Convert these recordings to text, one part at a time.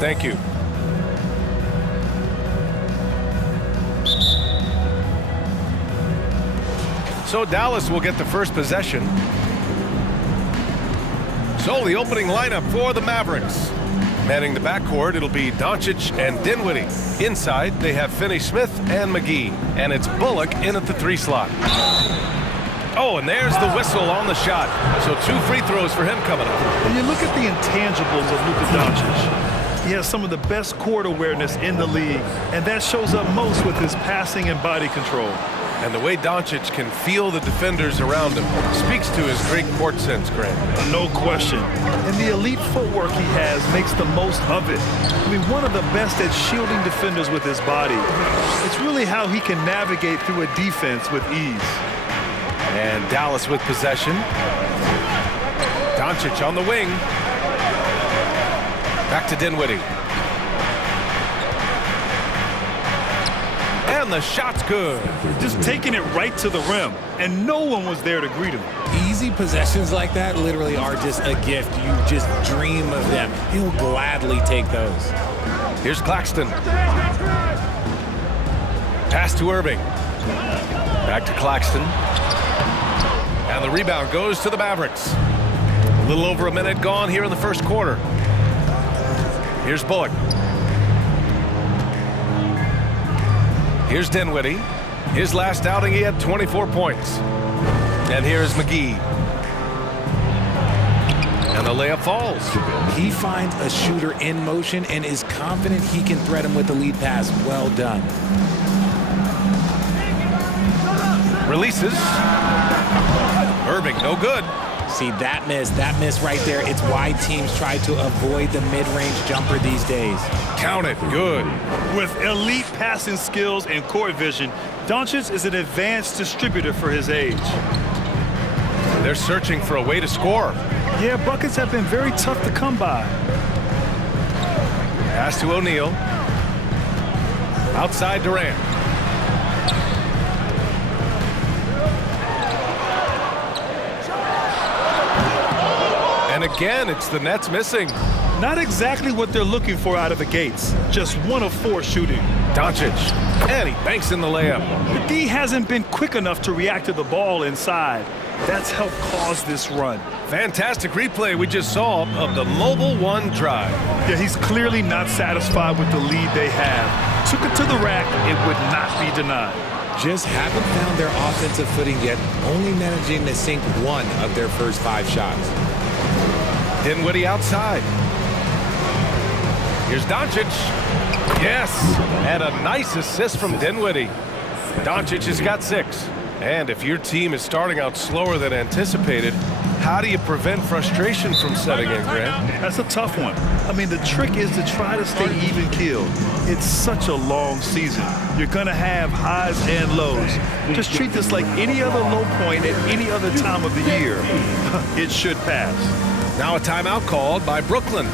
Thank you. So Dallas will get the first possession. So the opening lineup for the Mavericks. Manning the backcourt, it'll be Doncic and Dinwiddie. Inside, they have Finney-Smith and McGee. And it's Bullock in at the 3 slot. Oh, and there's the whistle on the shot. So 2 free throws for him coming up. When you look at the intangibles of Luka Doncic, he has some of the best court awareness in the league, and that shows up most with his passing and body control. And the way Doncic can feel the defenders around him speaks to his great court sense, Grant. No question. And the elite footwork he has makes the most of it. I mean, one of the best at shielding defenders with his body. It's really how he can navigate through a defense with ease. And Dallas with possession. Doncic on the wing. Back to Dinwiddie. And the shot's good. Just taking it right to the rim, and no one was there to greet him. Easy possessions like that literally are just a gift. You just dream of them. He'll gladly take those. Here's Claxton. Pass to Irving. Back to Claxton. And the rebound goes to the Mavericks. A little over a minute gone here in the first quarter. Here's Bullock. Here's Dinwiddie. His last outing, he had 24 points. And here's McGee. And the layup falls. He finds a shooter in motion and is confident he can thread him with the lead pass. Well done. Releases. Irving, no good. See, that miss right there. It's why teams try to avoid the mid-range jumper these days. Count it, good. With elite passing skills and court vision, Doncic is an advanced distributor for his age. They're searching for a way to score. Yeah, buckets have been very tough to come by. Pass to O'Neal. Outside Durant. And again, it's the Nets missing. Not exactly what they're looking for out of the gates. Just 1 of 4 shooting. Doncic. And he banks in the layup. The D hasn't been quick enough to react to the ball inside. That's helped cause this run. Fantastic replay we just saw of the Mobile One drive. Yeah, he's clearly not satisfied with the lead they have. Took it to the rack. It would not be denied. Just haven't found their offensive footing yet, only managing to sink 1 of their first 5 shots. Dinwiddie outside. Here's Doncic. Yes, and a nice assist from Dinwiddie. Doncic has got 6. And if your team is starting out slower than anticipated, how do you prevent frustration from setting in, Grant? That's a tough one. I mean, the trick is to try to stay even-keeled. It's such a long season. You're going to have highs and lows. Just treat this like any other low point at any other time of the year. It should pass. Now a timeout called by Brooklyn.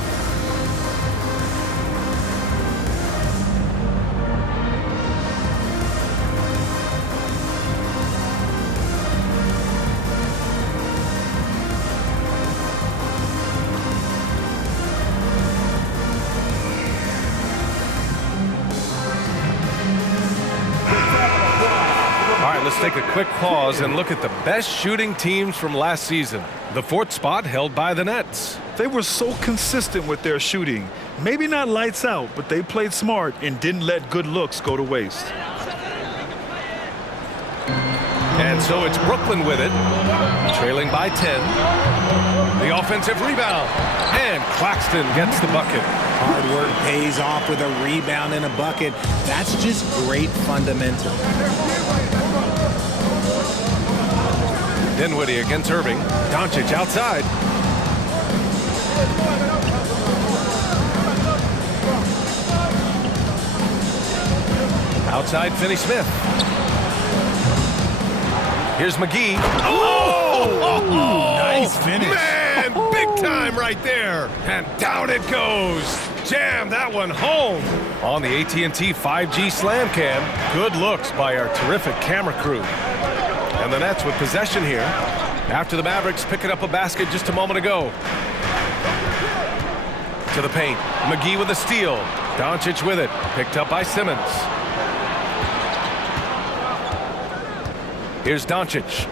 Let's take a quick pause and look at the best shooting teams from last season. The 4th spot held by the Nets. They were so consistent with their shooting. Maybe not lights out, but they played smart and didn't let good looks go to waste. And so it's Brooklyn with it, trailing by 10. The offensive rebound, and Claxton gets the bucket. Hard work pays off with a rebound and a bucket. That's just great fundamental. Dinwiddie against Irving. Doncic outside. Outside Finney-Smith. Here's McGee. Oh! Nice finish. Man, big time right there. And down it goes. Jam that one home. On the AT&T 5G Slam Cam. Good looks by our terrific camera crew. And the Nets with possession here after the Mavericks picking up a basket just a moment ago. To the paint. McGee with a steal. Doncic with it. Picked up by Simmons. Here's Doncic.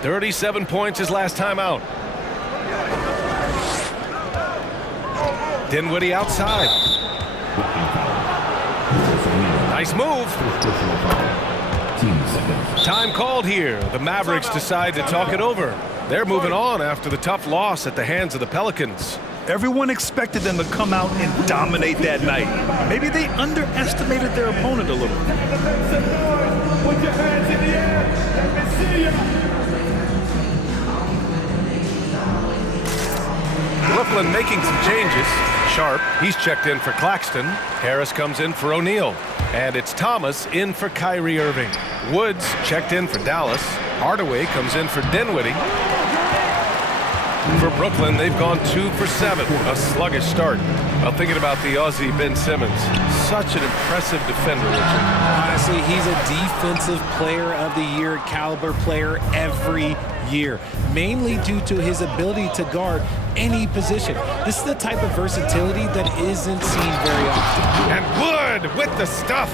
37 points his last time out. Dinwiddie outside. Nice move. Time called here. The Mavericks decide to talk it over. They're moving on after the tough loss at the hands of the Pelicans. Everyone expected them to come out and dominate that night. Maybe they underestimated their opponent a little. Put your hands in the air. Let me see you. Brooklyn making some changes. Sharp, he's checked in for Claxton. Harris comes in for O'Neal. And it's Thomas in for Kyrie Irving. Woods checked in for Dallas. Hardaway comes in for Dinwiddie. For Brooklyn, they've gone 2 for 7. A sluggish start. Well, thinking about the Aussie Ben Simmons, such an impressive defender, Richard. Honestly, he's a defensive player of the year, caliber player every year, mainly due to his ability to guard any position. This is the type of versatility that isn't seen very often. And Wood with the stuff.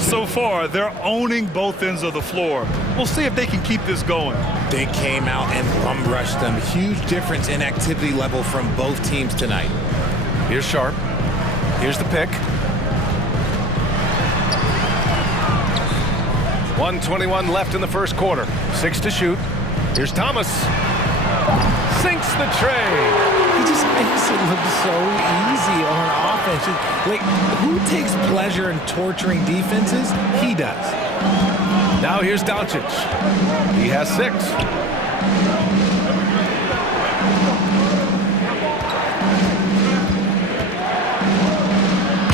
So far, they're owning both ends of the floor. We'll see if they can keep this going. They came out and bum rushed them. Huge difference in activity level from both teams tonight. Here's Sharp. Here's the pick. 1:21 left in the first quarter. 6 to shoot. Here's Thomas. Sinks the tray. He just makes it look so easy on offense. Like, who takes pleasure in torturing defenses? He does. Now here's Doncic. He has 6.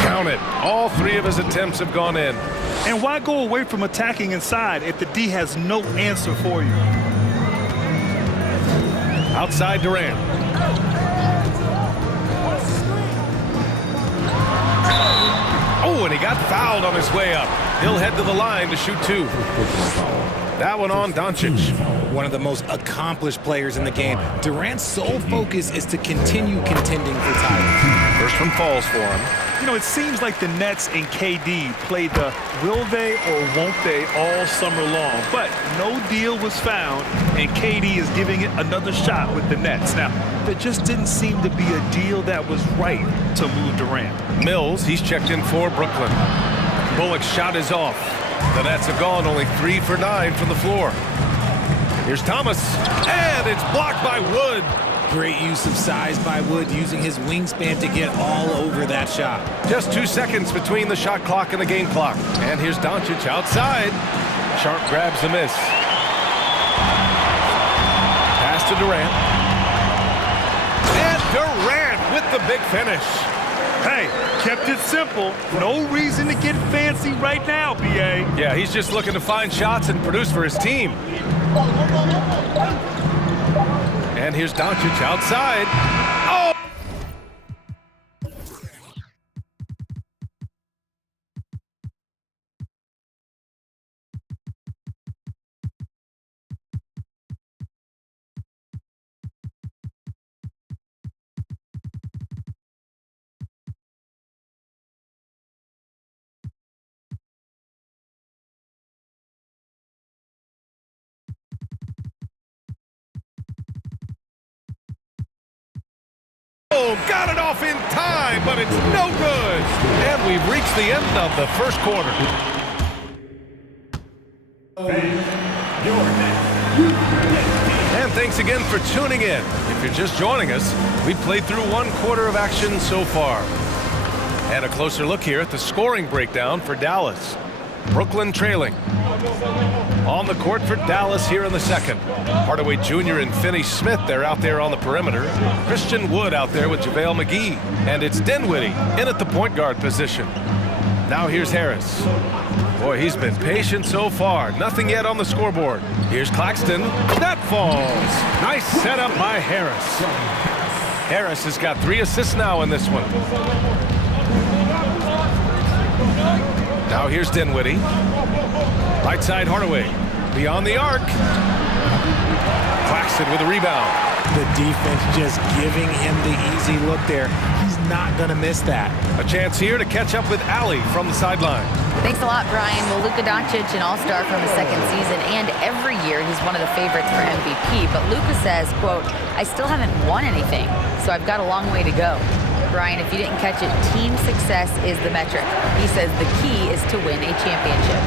Count it. All 3 of his attempts have gone in. And why go away from attacking inside if the D has no answer for you? Outside Durant. Oh, and he got fouled on his way up. He'll head to the line to shoot 2. That one on Doncic. One of the most accomplished players in the game. Durant's sole focus is to continue contending for titles. First one falls for him. You know, it seems like the Nets and KD played the will they or won't they all summer long, but no deal was found, and KD is giving it another shot with the Nets. Now, there just didn't seem to be a deal that was right to move Durant. Mills, he's checked in for Brooklyn. Bullock's shot is off. The Nets have gone only 3 for 9 from the floor. Here's Thomas, and it's blocked by Wood. Great use of size by Wood, using his wingspan to get all over that shot. Just 2 seconds between the shot clock and the game clock. And here's Doncic outside. Sharp grabs the miss. Pass to Durant. And Durant with the big finish. Hey, kept it simple. No reason to get fancy right now, B.A. Yeah, he's just looking to find shots and produce for his team. And here's Doncic outside. Oh! Got it off in time, but it's no good. And we've reached the end of the first quarter. And thanks again for tuning in. If you're just joining us, we've played through 1 quarter of action so far. And a closer look here at the scoring breakdown for Dallas. Brooklyn trailing. On the court for Dallas here in the second. Hardaway Jr. and Finney-Smith, they're out there on the perimeter. Christian Wood out there with JaVale McGee. And it's Dinwiddie in at the point guard position. Now here's Harris. Boy, he's been patient so far. Nothing yet on the scoreboard. Here's Claxton. That falls. Nice setup by Harris. Harris has got 3 assists now in this one. Now here's Dinwiddie. Right side Hardaway. Beyond the arc. Claxton with a rebound. The defense just giving him the easy look there. He's not going to miss that. A chance here to catch up with Allie from the sideline. Thanks a lot, Brian. Well, Luka Doncic, an all-star from his second season, and every year he's one of the favorites for MVP. But Luka says, quote, "I still haven't won anything, so I've got a long way to go." Brian, if you didn't catch it, team success is the metric. He says the key is to win a championship.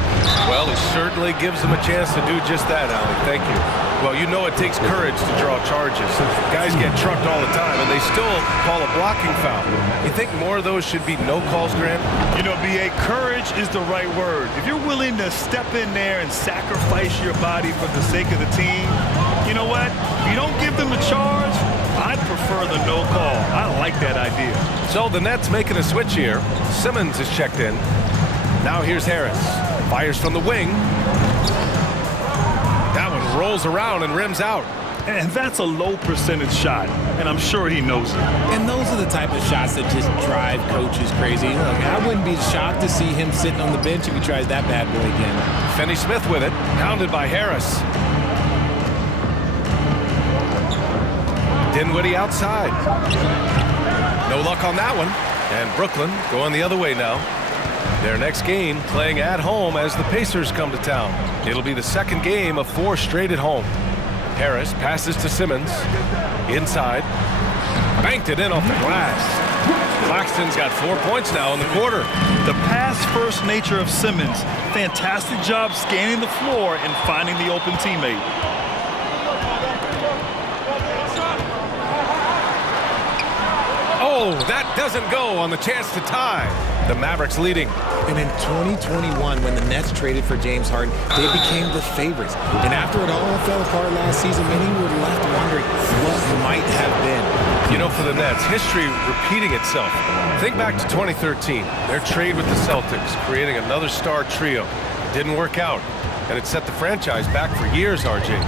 Well, it certainly gives them a chance to do just that, Allie. Thank you. Well, you know it takes courage to draw charges. Guys get trucked all the time, and they still call a blocking foul. You think more of those should be no calls, Grant? You know, B.A., courage is the right word. If you're willing to step in there and sacrifice your body for the sake of the team, you know what? If you don't give them a charge, I'd prefer the no call. I like that idea. So the Nets making a switch here. Simmons is checked in. Now here's Harris. Fires from the wing. That one rolls around and rims out. And that's a low percentage shot, and I'm sure he knows it. And those are the type of shots that just drive coaches crazy. Look, I wouldn't be shocked to see him sitting on the bench if he tries that bad boy again. Finney-Smith with it. Pounded by Harris. Dinwiddie outside. No luck on that one. And Brooklyn going the other way now. Their next game playing at home as the Pacers come to town. It'll be the second game of 4 straight at home. Harris passes to Simmons. Inside. Banked it in off the glass. Claxton's got 4 points now in the quarter. The pass-first nature of Simmons. Fantastic job scanning the floor and finding the open teammate. Oh, that doesn't go on the chance to tie. The Mavericks leading. And in 2021, when the Nets traded for James Harden, they became the favorites. And after it all fell apart last season, many were left wondering what might have been. You know, for the Nets, history repeating itself. Think back to 2013, their trade with the Celtics, creating another star trio. Didn't work out, and it set the franchise back for years, RJ.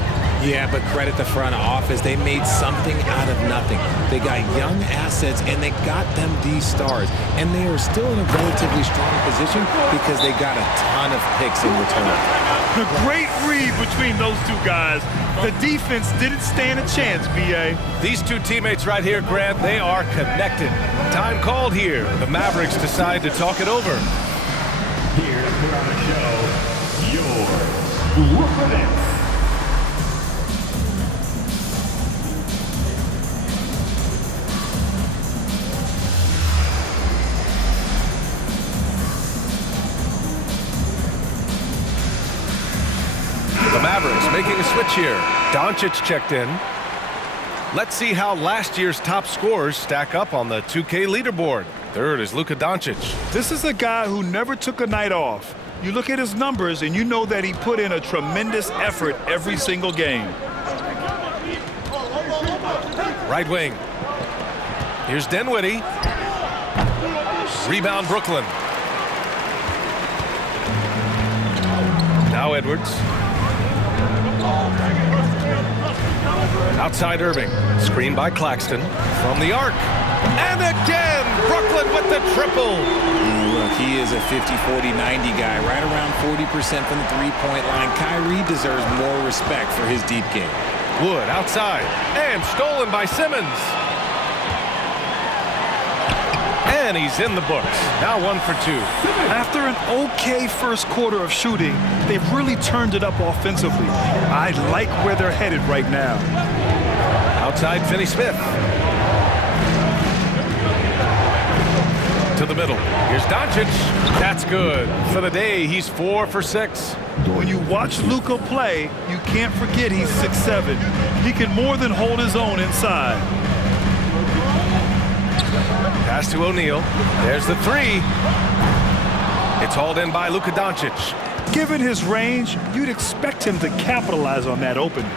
Yeah, but credit the front office. They made something out of nothing. They got young assets, and they got them these stars. And they are still in a relatively strong position because they got a ton of picks in return. A great read between those two guys. The defense didn't stand a chance, B.A. These two teammates right here, Grant, they are connected. Time called here. The Mavericks decide to talk it over. Here to put on a show, your Brooklyn Nets. The Mavericks making a switch here. Doncic checked in. Let's see how last year's top scorers stack up on the 2K leaderboard. Third is Luka Doncic. This is a guy who never took a night off. You look at his numbers and you know that he put in a tremendous effort every single game. Right wing. Here's Dinwiddie. Rebound Brooklyn. Now Edwards. Outside Irving. Screen by Claxton. From the arc. And again, Brooklyn with the triple. Look, he is a 50-40-90 guy, right around 40% from the three-point line. Kyrie deserves more respect for his deep game. Wood outside. And stolen by Simmons. And he's in the books. Now 1 for 2. After an okay first quarter of shooting, they've really turned it up offensively. I like where they're headed right now. Outside Finney-Smith. To the middle. Here's Doncic. That's good. For the day, he's 4 for 6. When you watch Luka play, you can't forget he's 6'7". He can more than hold his own inside. Pass to O'Neal. There's the 3. It's hauled in by Luka Doncic. Given his range, you'd expect him to capitalize on that opening.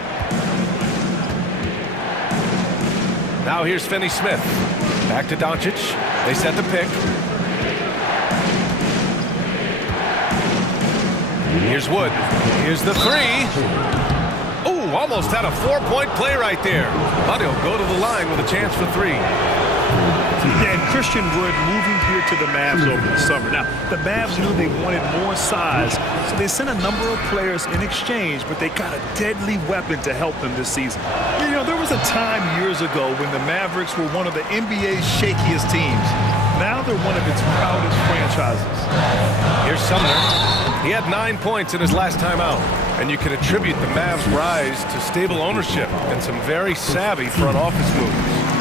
Now here's Finney-Smith. Back to Doncic. They set the pick. Here's Wood. Here's the 3. Ooh, almost had a 4-point play right there. But he'll go to the line with a chance for 3. Yeah, and Christian Wood moving here to the Mavs over the summer. Now, the Mavs knew they wanted more size, so they sent a number of players in exchange, but they got a deadly weapon to help them this season. You know, there was a time years ago when the Mavericks were one of the NBA's shakiest teams. Now they're one of its proudest franchises. Here's Sumner. He had 9 points in his last time out, and you can attribute the Mavs' rise to stable ownership and some very savvy front office moves.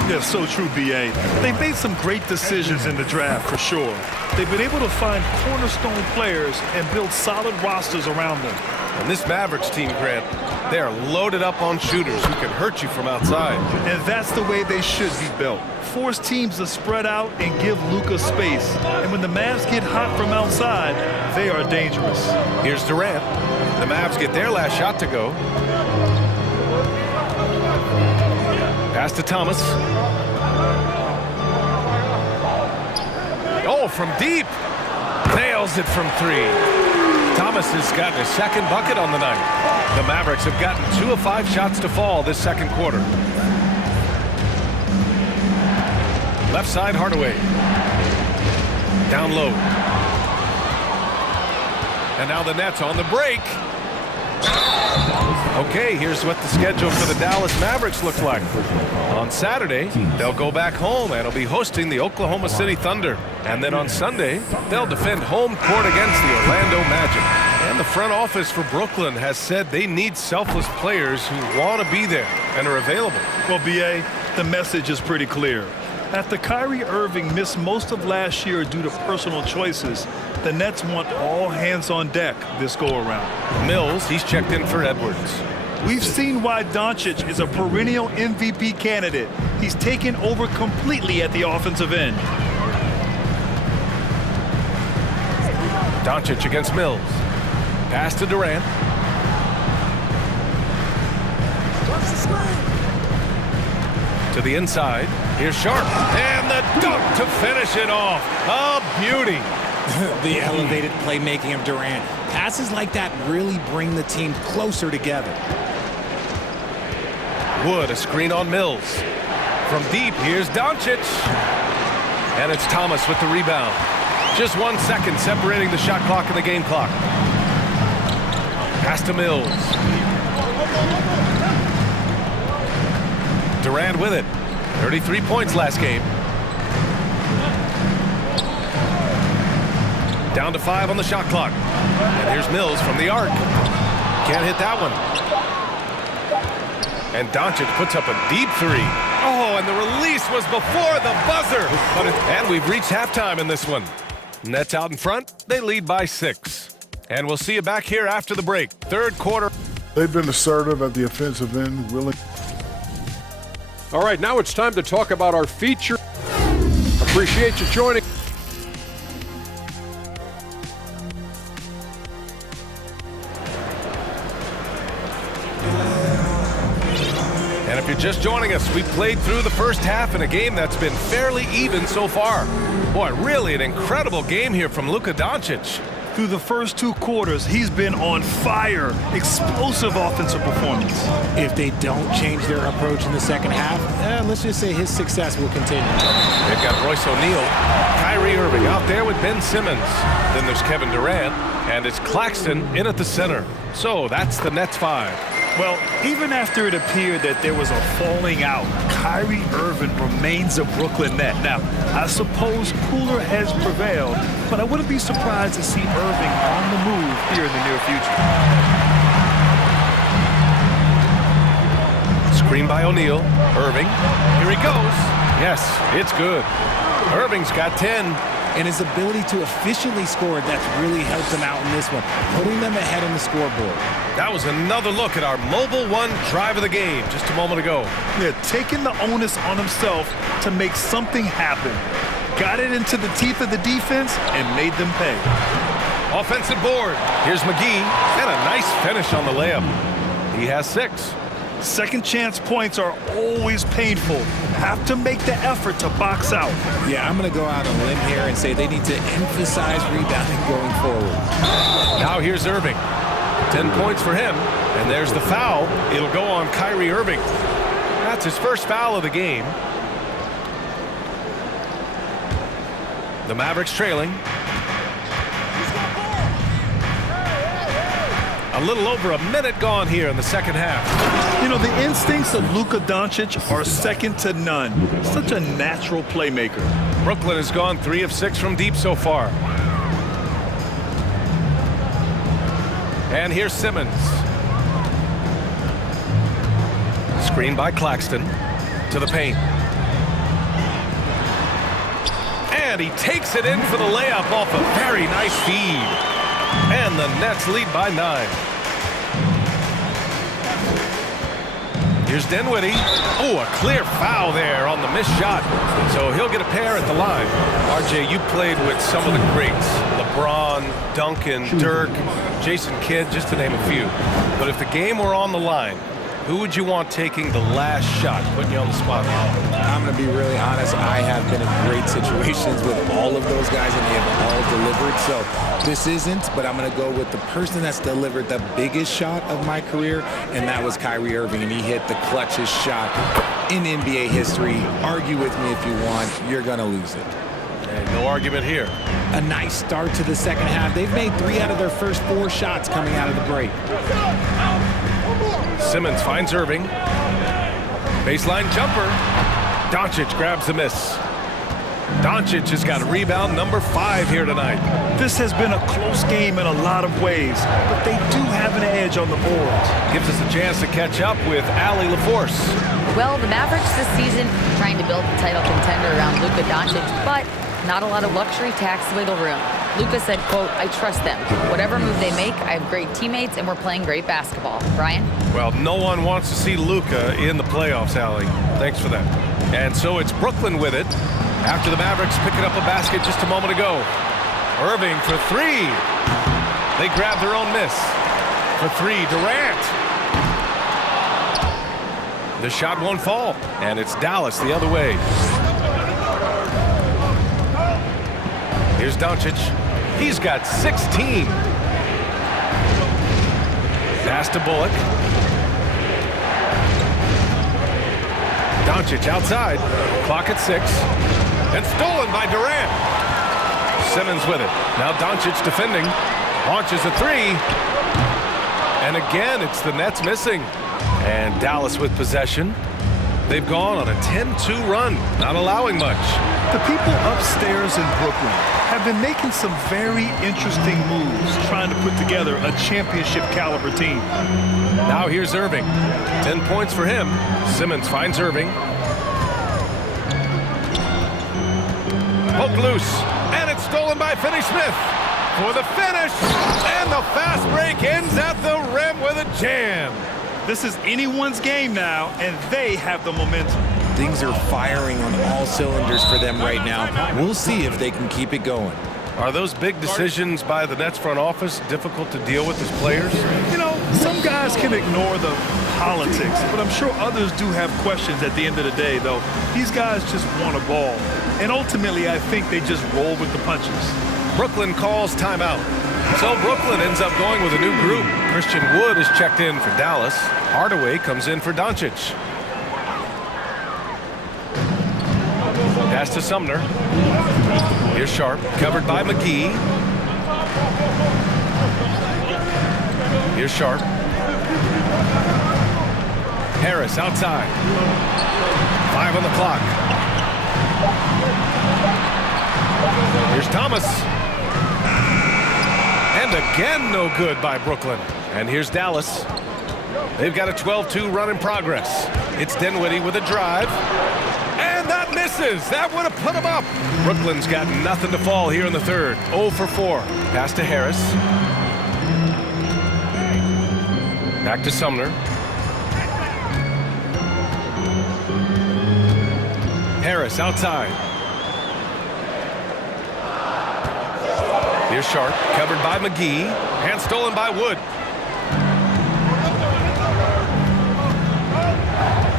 Yeah, so true, B.A. They've made some great decisions in the draft, for sure. They've been able to find cornerstone players and build solid rosters around them. And this Mavericks team, Grant, they are loaded up on shooters who can hurt you from outside. And that's the way they should be built. Force teams to spread out and give Luka space. And when the Mavs get hot from outside, they are dangerous. Here's Durant. The Mavs get their last shot to go. Pass to Thomas. Oh, from deep. Nails it from 3. Thomas has gotten his second bucket on the night. The Mavericks have gotten 2 of 5 shots to fall this second quarter. Left side, Hardaway. Down low. And now the Nets on the break. Okay, here's what the schedule for the Dallas Mavericks looks like. On Saturday, they'll go back home and will be hosting the Oklahoma City Thunder. And then on Sunday, they'll defend home court against the Orlando Magic. And the front office for Brooklyn has said they need selfless players who want to be there and are available. Well, B.A., the message is pretty clear. After Kyrie Irving missed most of last year due to personal choices, the Nets want all hands on deck this go-around. Mills, he's checked in for Edwards. We've seen why Doncic is a perennial MVP candidate. He's taken over completely at the offensive end. Doncic against Mills. Pass to Durant. To the inside. Here's Sharp. And the dunk to finish it off. A beauty. The elevated playmaking of Durant. Passes like that really bring the team closer together. Wood, a screen on Mills. From deep, here's Doncic. And it's Thomas with the rebound. Just 1 second separating the shot clock and the game clock. Pass to Mills. Durant with it. 33 points last game. Down to 5 on the shot clock. And here's Mills from the arc. Can't hit that one. And Doncic puts up a deep 3. Oh, and the release was before the buzzer. And we've reached halftime in this one. Nets out in front. They lead by 6. And we'll see you back here after the break. Third quarter. They've been assertive at the offensive end, willing. All right, now it's time to talk about our feature. Appreciate you joining. And if you're just joining us, we played through the first half in a game that's been fairly even so far. Boy, really an incredible game here from Luka Doncic. Through the first 2 quarters, he's been on fire. Explosive offensive performance. If they don't change their approach in the second half, let's just say his success will continue. They've got Royce O'Neal, Kyrie Irving out there with Ben Simmons. Then there's Kevin Durant, and it's Claxton in at the center. So that's the Nets 5. Well, even after it appeared that there was a falling out, Kyrie Irving remains a Brooklyn Net. Now, I suppose cooler heads prevailed, but I wouldn't be surprised to see Irving on the move here in the near future. Screen by O'Neal. Irving. Here he goes. Yes, it's good. Irving's got 10. And his ability to efficiently score, that's really helped him out in this one, putting them ahead on the scoreboard. That was another look at our Mobile One drive of the game just a moment ago. Yeah, taking the onus on himself to make something happen. Got it into the teeth of the defense and made them pay. Offensive board. Here's McGee, and a nice finish on the layup. He has 6. Second chance points are always painful. Have to make the effort to box out. Yeah, I'm going to go out on a limb here and say they need to emphasize rebounding going forward. Now here's Irving. 10 points for him, and there's the foul. It'll go on Kyrie Irving. That's his first foul of the game. The Mavericks trailing. A little over a minute gone here in the second half. You know, the instincts of Luka Doncic are second to none. Such a natural playmaker. Brooklyn has gone 3 of 6 from deep so far. And here's Simmons. Screen by Claxton to the paint. And he takes it in for the layup off a very nice feed. And the Nets lead by 9. Here's Dinwiddie. Oh, a clear foul there on the missed shot. So he'll get a pair at the line. RJ, you played with some of the greats. LeBron, Duncan, Dirk, Jason Kidd, just to name a few. But if the game were on the line, who would you want taking the last shot, putting you on the spot? I'm going to be really honest. I have been in great situations with all of those guys, and they have all delivered. So this isn't, but I'm going to go with the person that's delivered the biggest shot of my career, and that was Kyrie Irving, and he hit the clutchest shot in NBA history. Argue with me if you want. You're going to lose it. And no argument here. A nice start to the second half. They've made 3 out of their first 4 shots coming out of the break. Simmons finds Irving. Baseline jumper. Doncic grabs the miss. Doncic has got rebound number 5 here tonight. This has been a close game in a lot of ways, but they do have an edge on the boards. Gives us a chance to catch up with Allie LaForce. Well, the Mavericks this season trying to build the title contender around Luka Doncic, but not a lot of luxury tax wiggle room. Luka said, quote, I trust them. Whatever move they make, I have great teammates, and we're playing great basketball. Brian? Well, no one wants to see Luka in the playoffs, Allie. Thanks for that. And so it's Brooklyn with it after the Mavericks picking up a basket just a moment ago. Irving for 3. They grab their own miss. For 3, Durant. The shot won't fall, and it's Dallas the other way. Here's Doncic. He's got 16. Pass to Bullock. Doncic outside. Clock at 6. And stolen by Durant. Simmons with it. Now Doncic defending. Launches a 3. And again, it's the Nets missing. And Dallas with possession. They've gone on a 10-2 run, not allowing much. The people upstairs in Brooklyn have been making some very interesting moves, trying to put together a championship caliber team. Now here's Irving. 10 points for him. Simmons finds Irving. Poked loose. And it's stolen by Finney-Smith for the finish. And the fast break ends at the rim with a jam. This is anyone's game now, and they have the momentum. Things are firing on all cylinders for them right now. We'll see if they can keep it going. Are those big decisions by the Nets front office difficult to deal with as players? You know, some guys can ignore the politics, but I'm sure others do have questions at the end of the day, though. These guys just want a ball. And ultimately, I think they just roll with the punches. Brooklyn calls timeout. So Brooklyn ends up going with a new group. Christian Wood is checked in for Dallas. Hardaway comes in for Doncic. Pass to Sumner. Here's Sharp, covered by McGee. Here's Sharp. Harris outside. 5 on the clock. Here's Thomas. And again, no good by Brooklyn. And here's Dallas. They've got a 12-2 run in progress. It's Dinwiddie with a drive. And that misses. That would have put him up. Brooklyn's got nothing to fall here in the third. 0 for 4. Pass to Harris. Back to Sumner. Harris outside. Here's Sharp, covered by McGee, and stolen by Wood.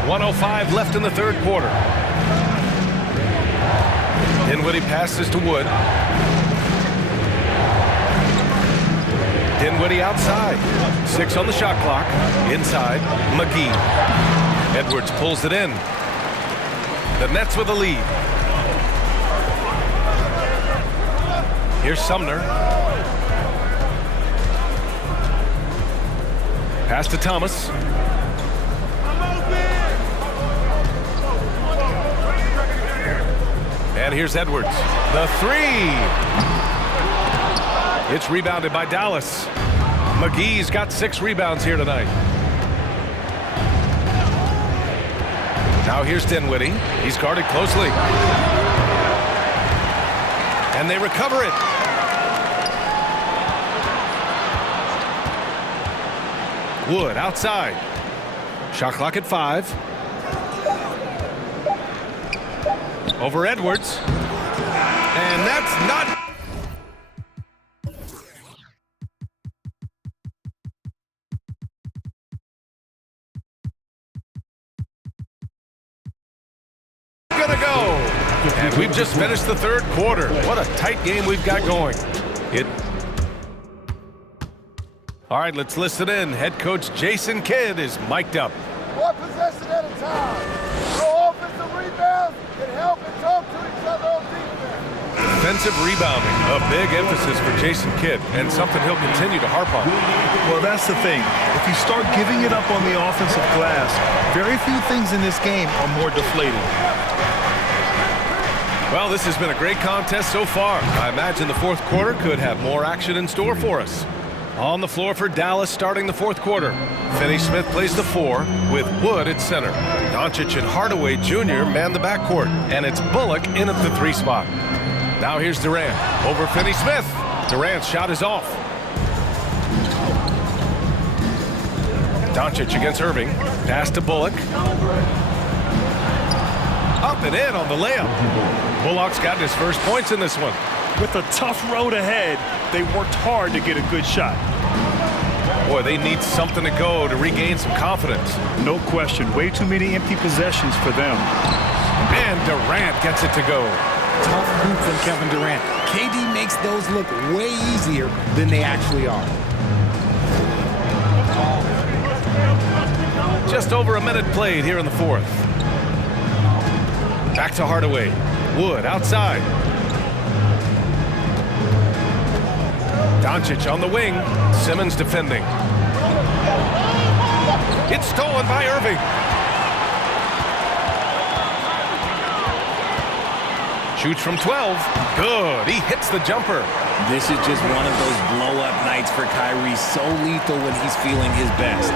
1:05 left in the third quarter. Dinwiddie passes to Wood. Dinwiddie outside. 6 on the shot clock. Inside, McGee. Edwards pulls it in. The Nets with the lead. Here's Sumner. Pass to Thomas. And here's Edwards. The three. It's rebounded by Dallas. McGee's got 6 rebounds here tonight. Now here's Dinwiddie. He's guarded closely. And they recover it. Wood outside. Shot clock at 5. Over Edwards. And that's not... gonna go. And we've just finished the third quarter. What a tight game we've got going. All right, let's listen in. Head coach Jason Kidd is mic'd up. One possession at a time. No offensive rebounds and help and talk to each other on defense. Defensive rebounding, a big emphasis for Jason Kidd, and something he'll continue to harp on. Well, that's the thing. If you start giving it up on the offensive glass, very few things in this game are more deflating. Well, this has been a great contest so far. I imagine the fourth quarter could have more action in store for us. On the floor for Dallas starting the fourth quarter. Finney Smith plays the 4 with Wood at center. Doncic and Hardaway Jr. man the backcourt, and it's Bullock in at the 3 spot. Now here's Durant over Finney Smith. Durant's shot is off. Doncic against Irving. Pass to Bullock. Up and in on the layup. Bullock's gotten his first points in this one. With a tough road ahead, they worked hard to get a good shot. Boy, they need something to go to regain some confidence. No question. Way too many empty possessions for them. And Durant gets it to go. Tough hoop from Kevin Durant. KD makes those look way easier than they actually are. Just over a minute played here in the fourth. Back to Hardaway. Wood outside. Doncic on the wing. Simmons defending. It's stolen by Irving. Shoots from 12. Good. He hits the jumper. This is just one of those blow-up nights for Kyrie. So lethal when he's feeling his best.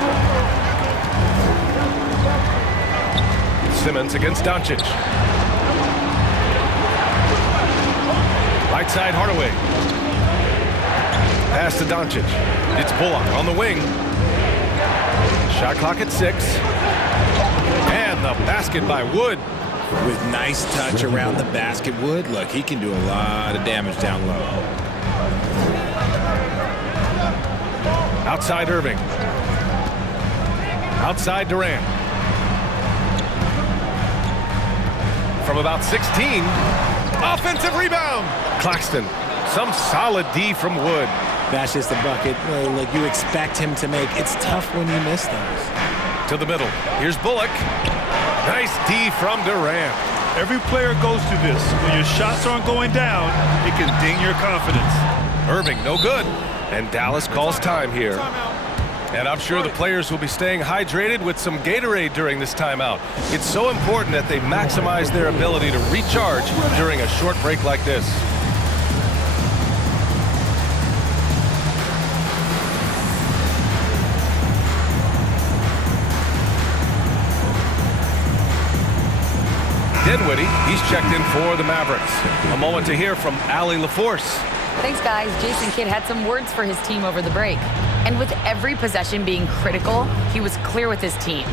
Simmons against Doncic. Right side Hardaway. Pass to Doncic. It's Bullock on the wing. Shot clock at 6. And the basket by Wood. With nice touch around the basket, Wood, look, he can do a lot of damage down low. Outside Irving. Outside Durant. From about 16. Offensive rebound. Claxton. Some solid D from Wood. That's just a bucket like you expect him to make. It's tough when you miss those. To the middle. Here's Bullock. Nice D from Durant. Every player goes through this. When your shots aren't going down, it can ding your confidence. Irving, no good. And Dallas calls time here. And I'm sure the players will be staying hydrated with some Gatorade during this timeout. It's so important that they maximize their ability to recharge during a short break like this. Dinwiddie, he's checked in for the Mavericks. A moment to hear from Allie LaForce. Thanks, guys. Jason Kidd had some words for his team over the break. And with every possession being critical, he was clear with his team.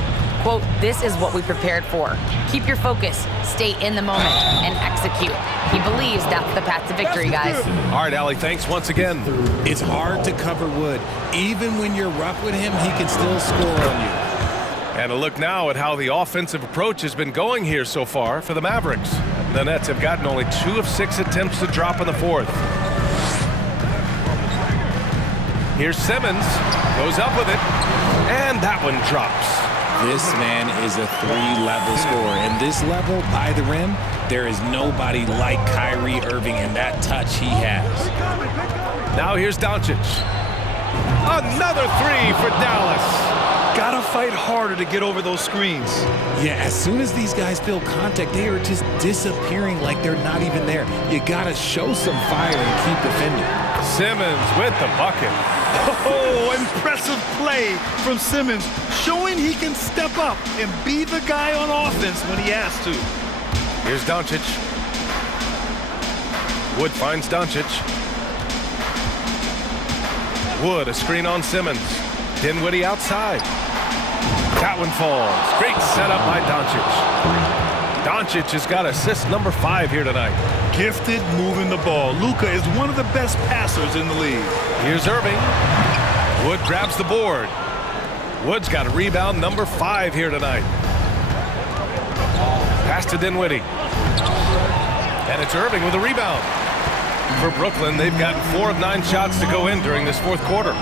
Quote, "This is what we prepared for. Keep your focus, stay in the moment, and execute." He believes that's the path to victory, guys. All right, Allie, thanks once again. It's hard to cover Wood. Even when you're rough with him, he can still score on you. And a look now at how the offensive approach has been going here so far for the Mavericks. The Nets have gotten only 2 of 6 attempts to drop in the fourth. Here's Simmons, goes up with it, and that one drops. This man is a 3-level scorer. And this level by the rim, there is nobody like Kyrie Irving in that touch he has. Now here's Doncic. Another three for Dallas. Gotta fight harder to get over those screens. Yeah, as soon as these guys feel contact, they are just disappearing like they're not even there. You gotta show some fire and keep defending. Simmons with the bucket. Oh, impressive play from Simmons, showing he can step up and be the guy on offense when he has to. Here's Doncic. Wood finds Doncic. Wood, a screen on Simmons. Dinwiddie outside. That one falls. Great setup by Doncic. Doncic has got assist number 5 here tonight. Gifted moving the ball. Luka is one of the best passers in the league. Here's Irving. Wood grabs the board. Wood's got a rebound number 5 here tonight. Pass to Dinwiddie. And it's Irving with a rebound. For Brooklyn, they've gotten 4 of 9 shots to go in during this fourth quarter.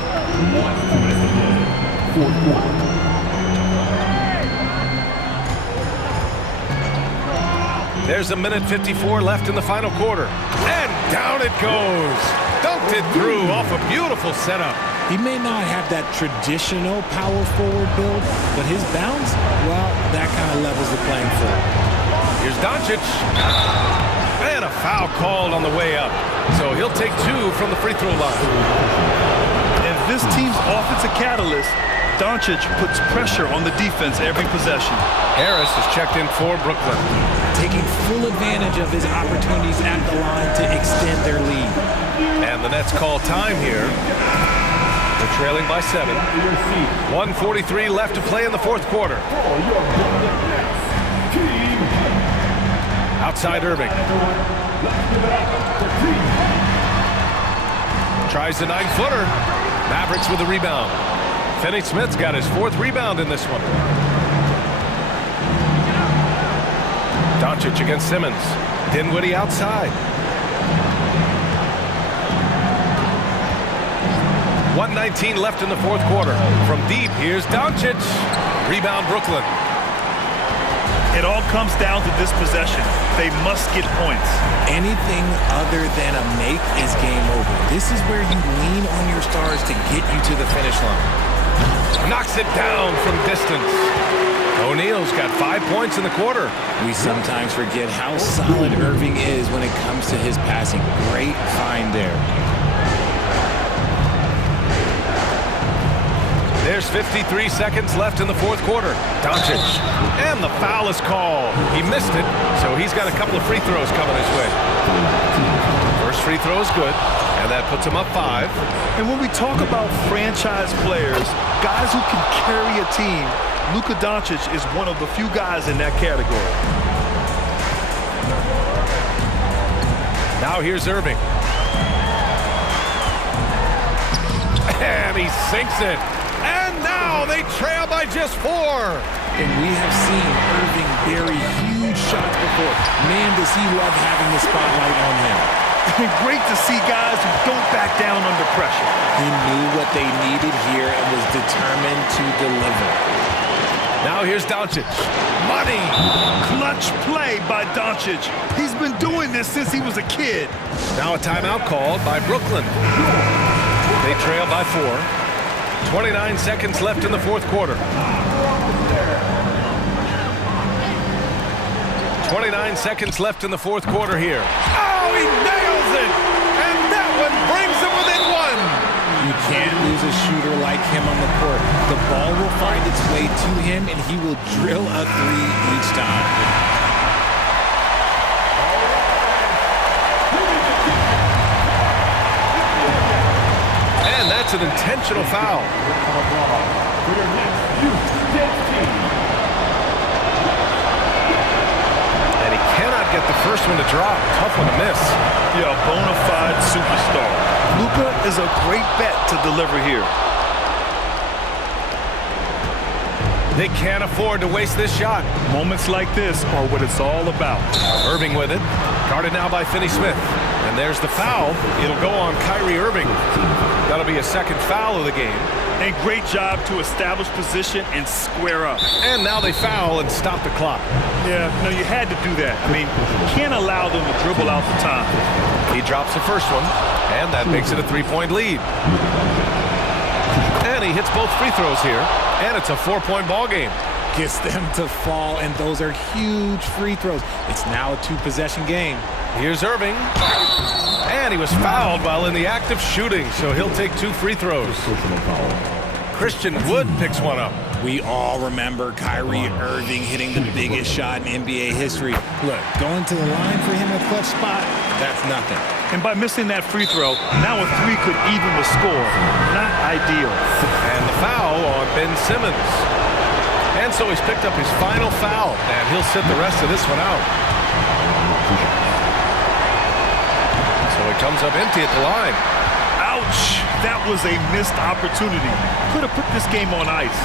There's a minute 54 left in the final quarter. And down it goes. Dunked it through off a beautiful setup. He may not have that traditional power forward build, but his bounce, well, that kind of levels the playing field. Here's Doncic. And a foul called on the way up. So he'll take 2 from the free throw line. And this team's offensive catalyst, Doncic puts pressure on the defense every possession. Harris is checked in for Brooklyn. Taking full advantage of his opportunities at the line to extend their lead. And the Nets call time here. They're trailing by 7. 1:43 left to play in the fourth quarter. Outside Irving. Tries the 9-footer. Mavericks with a rebound. Finney-Smith's got his 4th rebound in this one. Doncic against Simmons. Dinwiddie outside. 1:19 left in the fourth quarter. From deep, here's Doncic. Rebound Brooklyn. It all comes down to this possession. They must get points. Anything other than a make is game over. This is where you lean on your stars to get you to the finish line. Knocks it down from distance. O'Neal's got 5 points in the quarter. We sometimes forget how solid Irving is when it comes to his passing. Great find there. There's 53 seconds left in the fourth quarter. Doncic. And the foul is called. He missed it, so he's got a couple of free throws coming his way. First free throw is good, and that puts him up 5. And when we talk about franchise players, guys who can carry a team, Luka Doncic is one of the few guys in that category. Now here's Irving. And he sinks it. And now they trail by just 4. And we have seen Irving bury huge shots before. Man, does he love having the spotlight on him. Great to see guys who don't back down under pressure. He knew what they needed here and was determined to deliver. Now here's Doncic. Money! Clutch play by Doncic. He's been doing this since he was a kid. Now a timeout called by Brooklyn. They trail by 4. 29 seconds left in the fourth quarter. 29 seconds left in the fourth quarter here. Oh, he nails it! And that one brings him within 1. You can't lose a shooter like him on the court. The ball will find its way to him, and he will drill a 3 each time. And that's an intentional foul. And he cannot get the first one to drop. Tough one to miss. Yeah, a bona fide superstar. Luka is a great bet to deliver here. They can't afford to waste this shot. Moments like this are what it's all about. Irving with it. Guarded now by Finney-Smith. And there's the foul. It'll go on Kyrie Irving. That'll be a second foul of the game. And great job to establish position and square up. And now they foul and stop the clock. Yeah, no, you had to do that. I mean, you can't allow them to dribble out the time. He drops the first one, and that makes it a 3-point lead. And he hits both free throws here, and it's a 4-point ball game. Gets them to fall, and those are huge free throws. It's now a 2-possession game. Here's Irving. And he was fouled while in the act of shooting, so he'll take 2 free throws. Christian Wood picks one up. We all remember Kyrie Irving hitting the biggest shot in NBA history. Look, going to the line for him a clutch spot, that's nothing. And by missing that free throw, now a 3 could even the score. Not ideal. And the foul on Ben Simmons. And so he's picked up his final foul, and he'll sit the rest of this one out. So he comes up empty at the line. Ouch! That was a missed opportunity. Could have put this game on ice.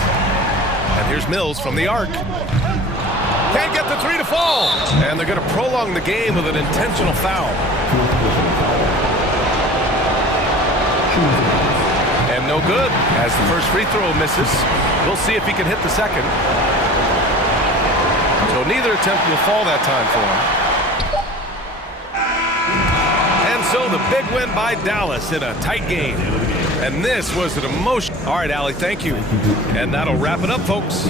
And here's Mills from the arc. Can't get the 3 to fall. And they're going to prolong the game with an intentional foul. And no good, as the first free throw misses. We'll see if he can hit the second. So neither attempt will fall that time for him. And so the big win by Dallas in a tight game. And this was an emotion. All right, Allie, thank you. And that'll wrap it up, folks.